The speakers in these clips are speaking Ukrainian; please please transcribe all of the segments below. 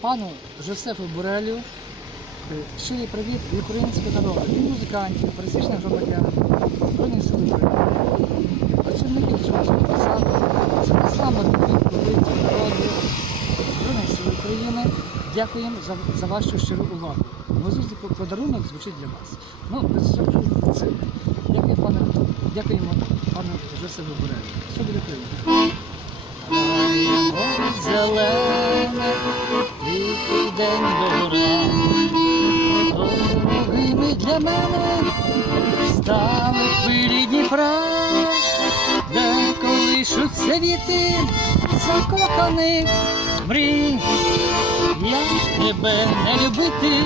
пану Жозефу Бурелю е, щирий привіт від українського народу, від музикантів, пересічних громадян, Збройних сил України, працівників цього посаду, від українського народу, Збройних сил України. Дякуємо за, за вашу щиру увагу. Музичний подарунок звучить для вас. Ну, без це. Дякую, пане, дякуємо пану Жозефу Бурелю. Все буде Україна. День дора. Дорогими для мене стали хвилі Дніпра, де колишуться віти закоханих мрій. Я тебе не любити,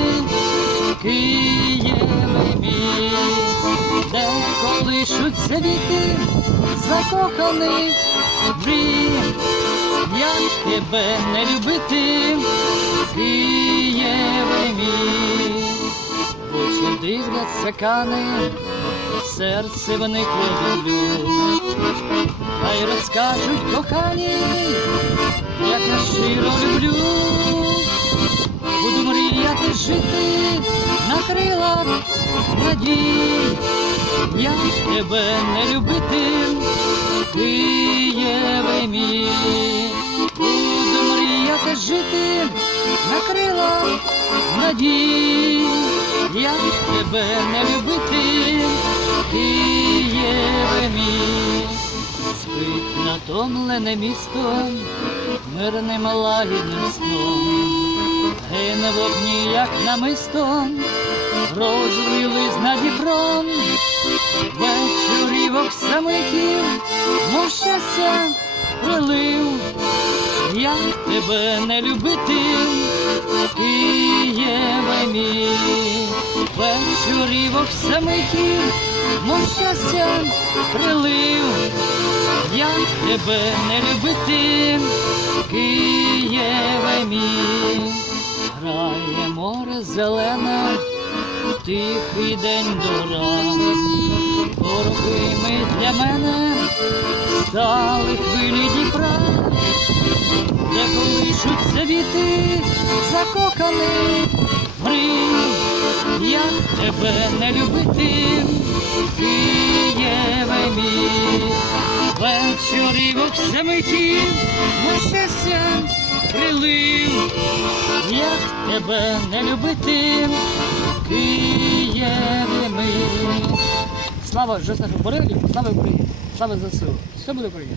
Києве мій, де колишуться віти закоханих мрій. Як тебе не любити, дивляться кани, серце в них люблю, хай розкажуть кохані, як я щиро люблю, буду мріяти жити на крилах надій, як тебе не любити, Києве мій, буду мріяти жити на крилах надій, тебе не любити, Києве мій, спить натомлене місто мирним лагідним сном, гине вогні, як намисто, розлились над Дніпром, вечорівок самиків, мов щастя прилив, як тебе не любити, Києве вечорівок самиків, мов щастя прилив, як тебе не любити, Києве мій, грає море зелене, тихий день дора, дорогими для мене стали хвилі Дніпра, де колишуться віти закоханих мрій, як тебе не любити, Києве мій, вечорівок самиті, на щастя прилив, як тебе не любити, Києве мій. Слава Жозефу Борелю, слава Україні, слава ЗСУ. Все буде Україна.